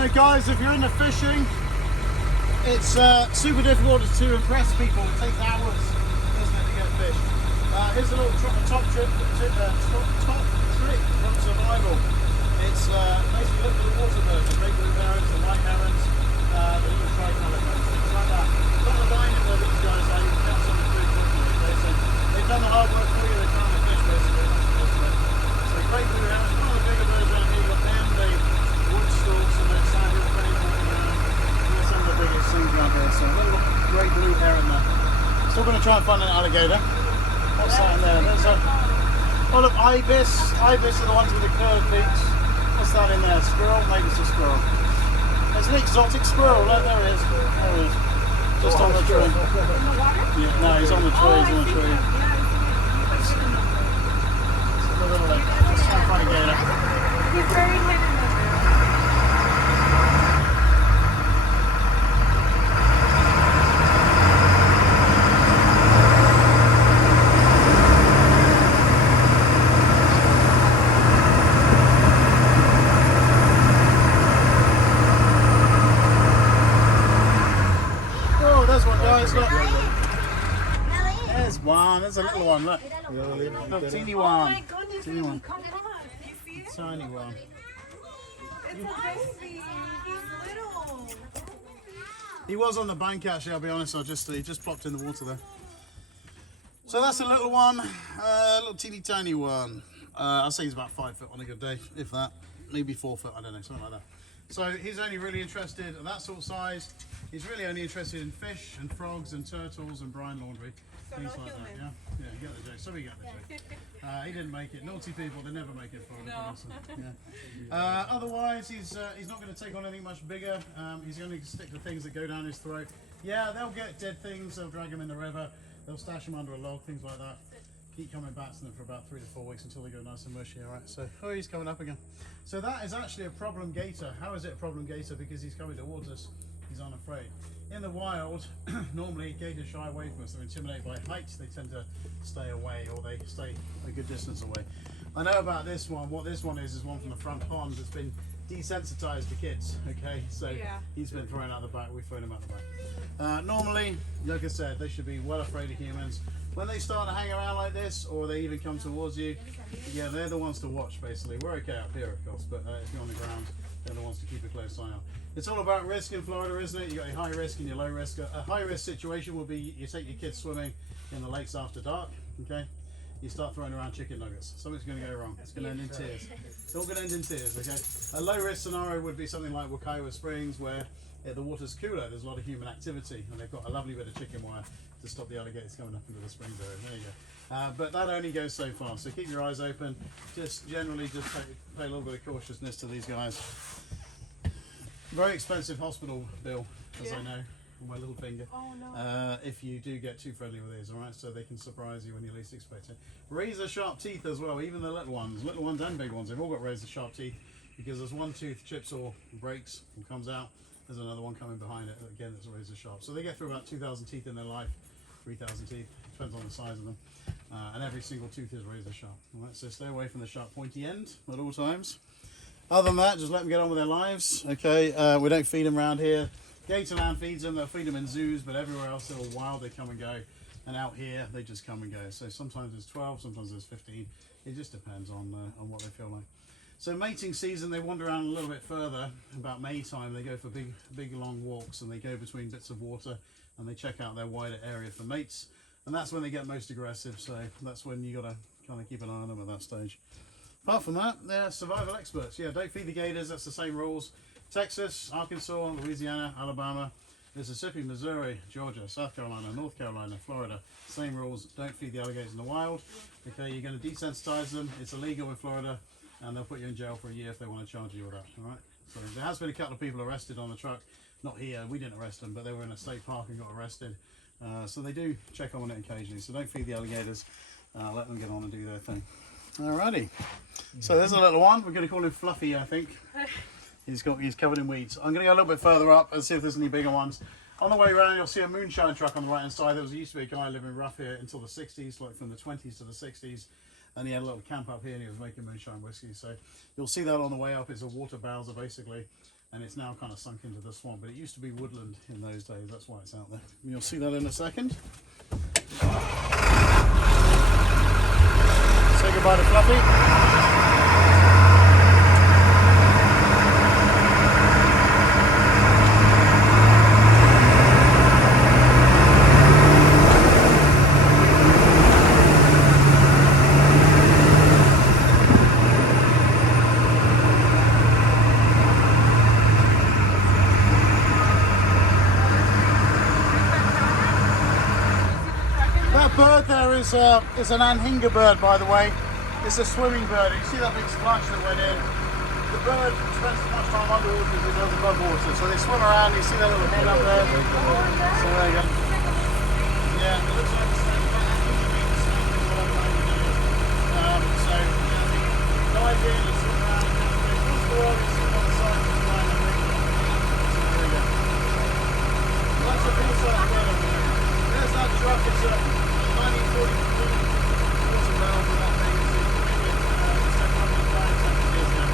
know, guys, if you're into fishing, it's super difficult to impress people. It takes hours, doesn't it, to get fish. Here's a little top trick from survival. It's basically look for the water birds, the great blue herons, the white herons, the little tricolour ones, things like that. A lot of line in there, these guys, you can catch something pretty quickly. Okay? So they've done the hard work for you, they're trying to fish basically. So great blue herons, one of the bigger birds around here, you've got them, the wood storks and the sandhill cranes walking around. They're some of the biggest things around here. So a little great blue heron there. Still going to try and find an alligator. What's that in there? There's a, oh look, ibis. Ibis are the ones with the curved beaks. What's that in there? Squirrel? Maybe it's a squirrel. There's an exotic squirrel. Look, there he is. There he is. Just on the tree. In the water? Yeah, no, he's on the tree. He's on the tree. Let's try and find a gator. He's very hidden. There's a little one, look. Look, teeny one. Oh my goodness, teeny one. come on. You see it? Tiny one. It's a baby. He's little. He was on the bank actually, I'll be honest, he just plopped in the water there. So that's a little one, little teeny tiny one. I'll say he's about 5 foot on a good day, if that. Maybe 4 foot, I don't know, something like that. So he's only really interested at that sort of size. He's really only interested in fish and frogs and turtles and brine laundry. So things no like human. that, yeah? Yeah, you get the joke. Somebody got the joke. He didn't make it. Naughty people, they never make it for him. No. Yeah. Otherwise, he's not going to take on anything much bigger. He's going to stick to things that go down his throat. Yeah, they'll get dead things. They'll drag him in the river. They'll stash him under a log, things like that. Keep coming back to them for about 3 to 4 weeks until they go nice and mushy. All right. So, oh, he's coming up again. So that is actually a problem gator. How is it a problem gator? Because he's coming towards us. He's unafraid. In the wild, normally gators shy away from us. They're intimidated by height. They tend to stay away, or they stay a good distance away. I know about this one. What this one is one from the front pond that's been desensitized to kids. Okay, so yeah. He's been thrown out the back. We've thrown him out the back. Normally, like I said, they should be well afraid of humans. When they start to hang around like this, or they even come towards you, yeah, they're the ones to watch. Basically, we're okay up here, of course, but if you're on the ground, they're the ones to keep a close eye on. It's all about risk in Florida, isn't it? You got your high risk and your low risk. A high risk situation will be you take your kids swimming in the lakes after dark. Okay, you start throwing around chicken nuggets. Something's going to go wrong. It's going to end in tears. It's all going to end in tears. Okay. A low risk scenario would be something like Wakaiwa Springs, where the water's cooler. There's a lot of human activity, and they've got a lovely bit of chicken wire to stop the alligators coming up into the spring area. There you go. But that only goes so far. So keep your eyes open. Just generally, just pay a little bit of cautiousness to these guys. Very expensive hospital bill, as I know, on my little finger. Oh no. If you do get too friendly with these, all right, so they can surprise you when you least expect it. Razor sharp teeth as well, even the little ones and big ones, they've all got razor sharp teeth, because as one tooth chips or breaks and comes out, there's another one coming behind it, again, that's razor sharp. So they get through about 2,000 teeth in their life, 3,000 teeth, depends on the size of them. And every single tooth is razor sharp. All right, so stay away from the sharp pointy end at all times. Other than that, just let them get on with their lives. Okay, we don't feed them around here. Gatorland feeds them. They'll feed them in zoos, but everywhere else they're all wild. They come and go, and out here they just come and go. So sometimes there's 12, sometimes there's 15. It just depends on what they feel like. So mating season, they wander around a little bit further. About May time, they go for big long walks, and they go between bits of water, and they check out their wider area for mates. And that's when they get most aggressive. So that's when you got to kind of keep an eye on them at that stage. Apart from that, they're survival experts. Yeah, don't feed the gators, that's the same rules. Texas, Arkansas, Louisiana, Alabama, Mississippi, Missouri, Georgia, South Carolina, North Carolina, Florida, same rules. Don't feed the alligators in the wild. Okay, you're going to desensitize them. It's illegal in Florida, and they'll put you in jail for a year if they want to charge you with that. All right. So there has been a couple of people arrested on the truck. Not here, we didn't arrest them, but they were in a state park and got arrested. So they do check on it occasionally. So don't feed the alligators. Let them get on and do their thing. Alrighty, so there's a little one. We're going to call him Fluffy, I think. He's covered in weeds. I'm going to go a little bit further up and see if there's any bigger ones. On the way around, you'll see a moonshine truck on the right hand side. There used to be a guy living rough here until the 60s, like from the 20s to the 60s, and he had a little camp up here and he was making moonshine whiskey. So you'll see that on the way up. It's a water bowser basically. and it's now kind of sunk into the swamp. But it used to be woodland in those days. That's why it's out there. And you'll see that in a second. Say goodbye to Fluffy. That bird there is an anhinga bird, by the way. It's a swimming bird. You see that big splash that went in? The bird spends as much time underwater as it does above water. So they swim around, you see that little head up there? So there you go. Yeah, it looks like it's standing back. So, yeah, dive in and swim around and have a bit. Once in a while, you see on the side of the line and ring. So there you go. That's a full size bird over there. There's that truck. It's a 1943 water barrel for that thing. It's 705 years ago.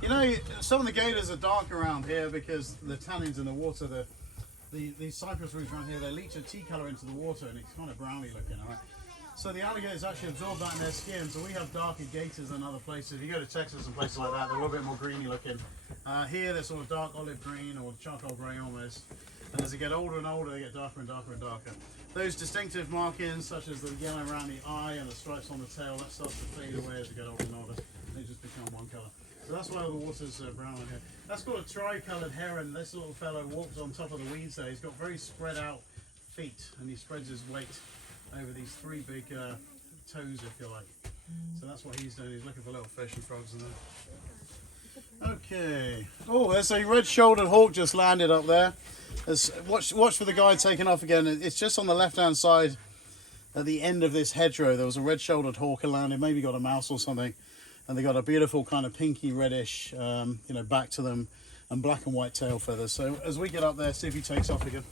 You know, some of the gators are dark around here because the tannins in the water, these cypress roots around here, they leach a tea colour into the water and it's kind of browny looking, all right? So the alligators actually absorb that in their skin, so we have darker gators than other places. If you go to Texas and places like that, they're a little bit more greeny looking. Here they're sort of dark olive green or charcoal grey almost. And as they get older and older, they get darker and darker and darker. Those distinctive markings, such as the yellow around the eye and the stripes on the tail, that starts to fade away as they get older and older. They just become one colour. So that's why all the water's brown in here. That's called a tri-coloured heron. This little fellow walks on top of the weeds there. He's got very spread out feet and he spreads his weight over these three big toes, if you like. So that's what he's doing. He's looking for little fish and frogs in there. Okay. Oh, there's a red-shouldered hawk just landed up there. Watch for the guy taking off again. It's just on the left-hand side at the end of this hedgerow. There was a red-shouldered hawk landed. Maybe got a mouse or something. And they got a beautiful kind of pinky reddish, back to them, and black and white tail feathers. So as we get up there, see if he takes off again.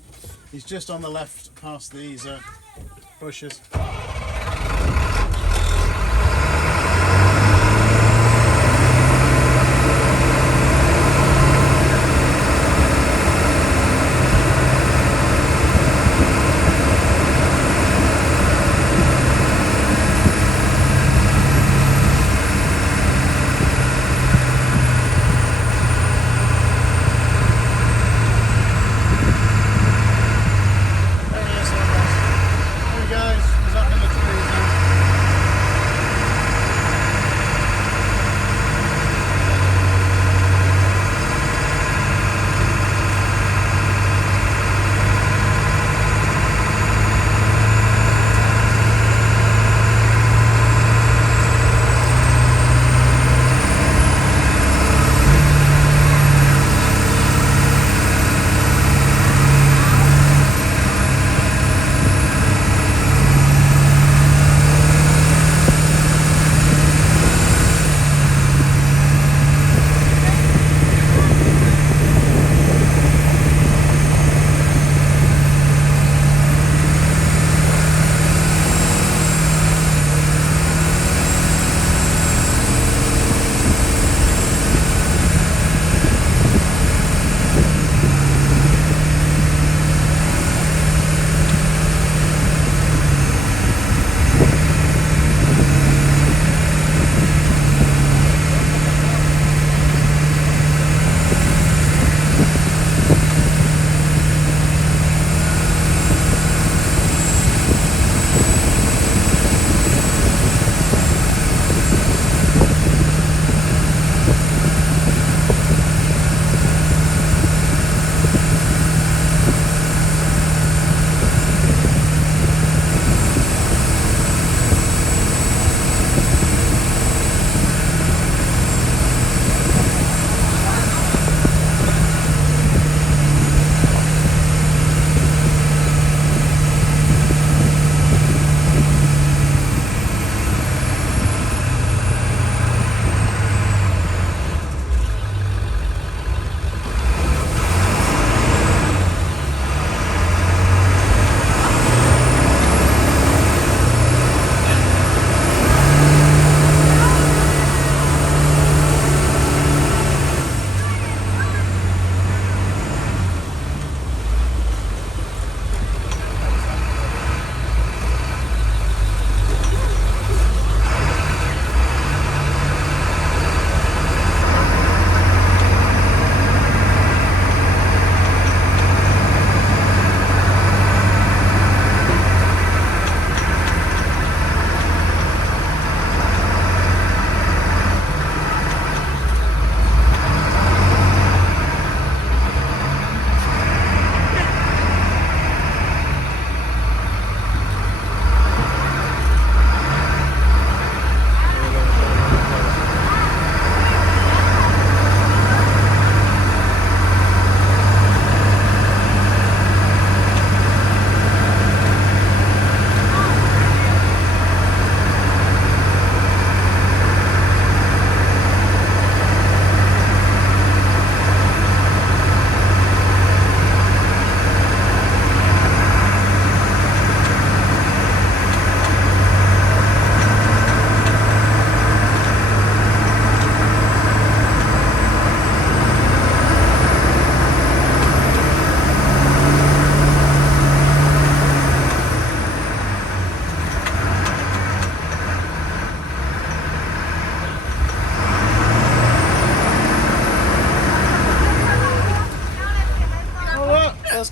He's just on the left past these bushes. Is that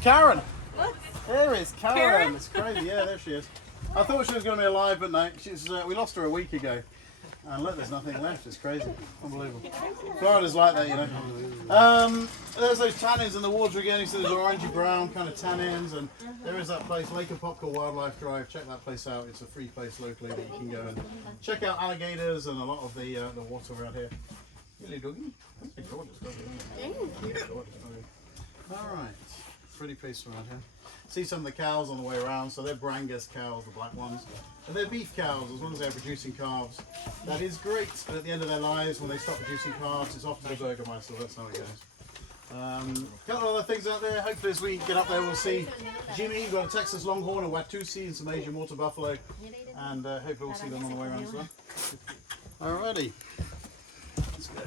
Karen. Look. There is Karen. Karen? It's crazy. Yeah, there she is. I thought she was going to be alive, but no. She's. We lost her a week ago. And look, there's nothing left. It's crazy. Unbelievable. Florida's like that, you know. There's those tannins in the water again. You see those orangey brown kind of tannins. And there is that place, Lake of Popka Wildlife Drive. Check that place out. It's a free place locally that you can go and check out alligators and a lot of the water around here. Really doggy. That's a gorgeous doggy. All right. Pretty place around here. See some of the cows on the way around. So they're Brangus cows, the black ones. And they're beef cows, as long as they're producing calves. That is great, but at the end of their lives, when they stop producing calves, it's off to the Burgermeister. That's how it goes. Couple of other things out there. Hopefully as we get up there, we'll see Jimmy. We've got a Texas Longhorn, a Watusi, and some Asian water buffalo. And hopefully we'll see them on the way around as well. Alrighty. Let's go.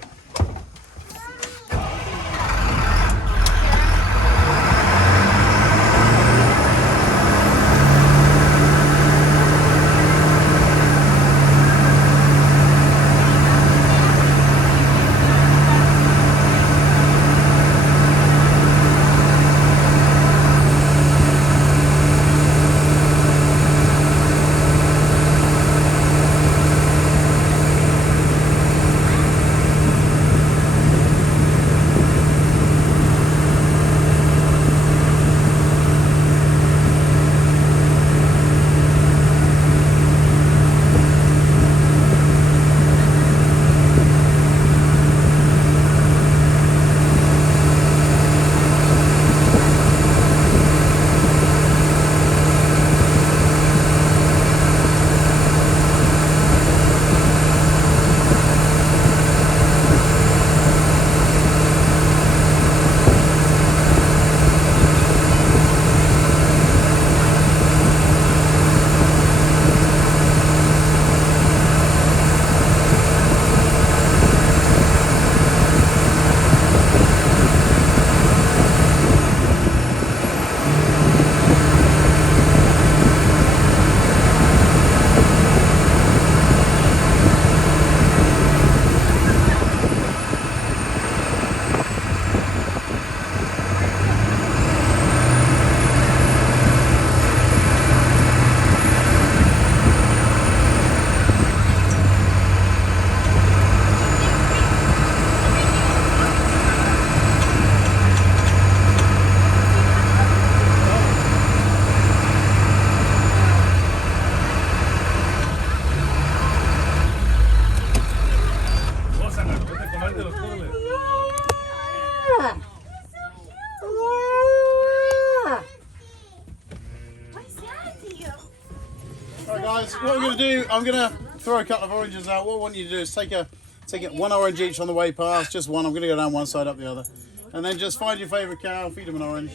Alright guys, what I'm going to do, I'm going to throw a couple of oranges out. What I want you to do is take it one orange each on the way past, just one. I'm going to go down one side, up the other. And then just find your favourite cow, feed them an orange.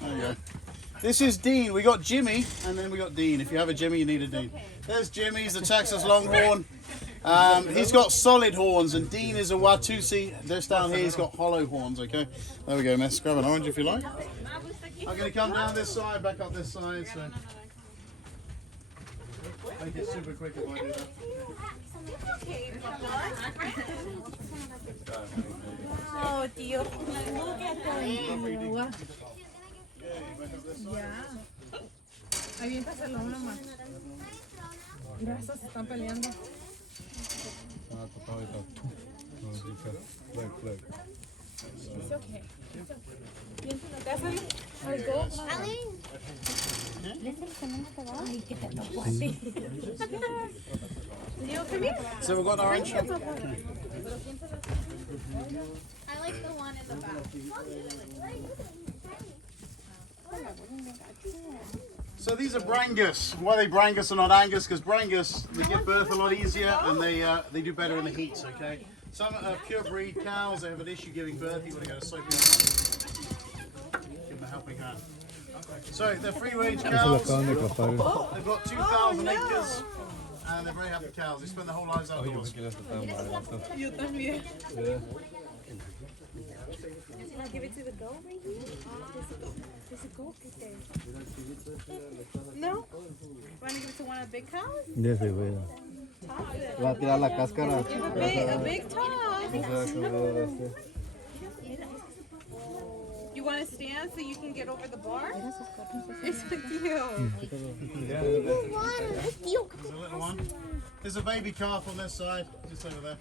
There you go. This is Dean. We got Jimmy, and then we got Dean. If you have a Jimmy, you need a Dean. There's Jimmy, he's the Texas Longhorn. He's got solid horns, and Dean is a Watusi. This down here, he's got hollow horns, okay? There we go, miss. Grab an orange if you like. I'm going to come down this side, back up this side, so... Make it super quick if I do that. Oh, tío. Look at them. Ya. Aviéntaselo nomás. Mira, estos se están peleando. It's okay. Definitely. Or go. Tío, come here. So we've got an orange. I like the one in the back. So these are Brangus. Why are they Brangus and not Angus? Because Brangus, they give birth a lot easier and they do better in the heat, okay? Some pure breed cows, they have an issue giving birth. You want to go to soapy. Give them a helping hand. So they're free range cows. They've got 2,000 acres and they're very happy cows. They spend their whole lives outdoors. Yo también. I'll give it to the goat right here. There's a goat right there. No? Want to give it to one of the big cows? Ya se ve. Va a tirar la cáscara. Give a big toss. You you want to stand so you can get over the bar? It's so cute. There's a little one. There's a baby calf on this side, just over there.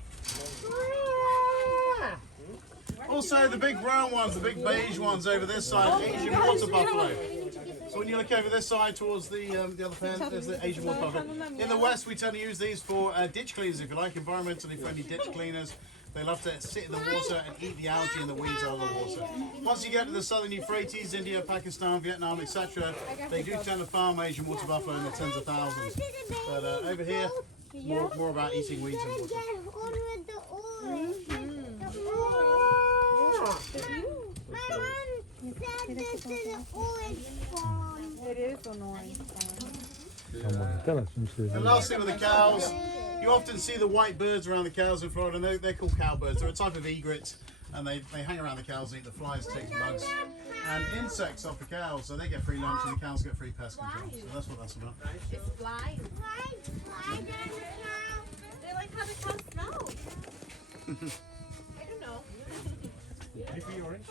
Also, the big brown ones, the big beige ones over this side, Asian water buffalo. So when you look over this side towards the other pen, there's the Asian water buffalo. In the West, we tend to use these for ditch cleaners, if you like, environmentally friendly ditch cleaners. They love to sit in the water and eat the algae and the weeds out of the water. Once you get to the southern Euphrates, India, Pakistan, Vietnam, etc., they do tend to farm Asian water buffalo in the tens of thousands. But over here, more about eating weeds and water. It is an orange. And lastly with the cows, you often see the white birds around the cows in Florida, and they're called cowbirds. They're a type of egret, and they hang around the cows and eat the flies, ticks, bugs, and insects off the cows, so they get free lunch and the cows get free pest control. So that's what that's about. It's flies. They like how the cows smell. I don't know. Hey, for you, orange.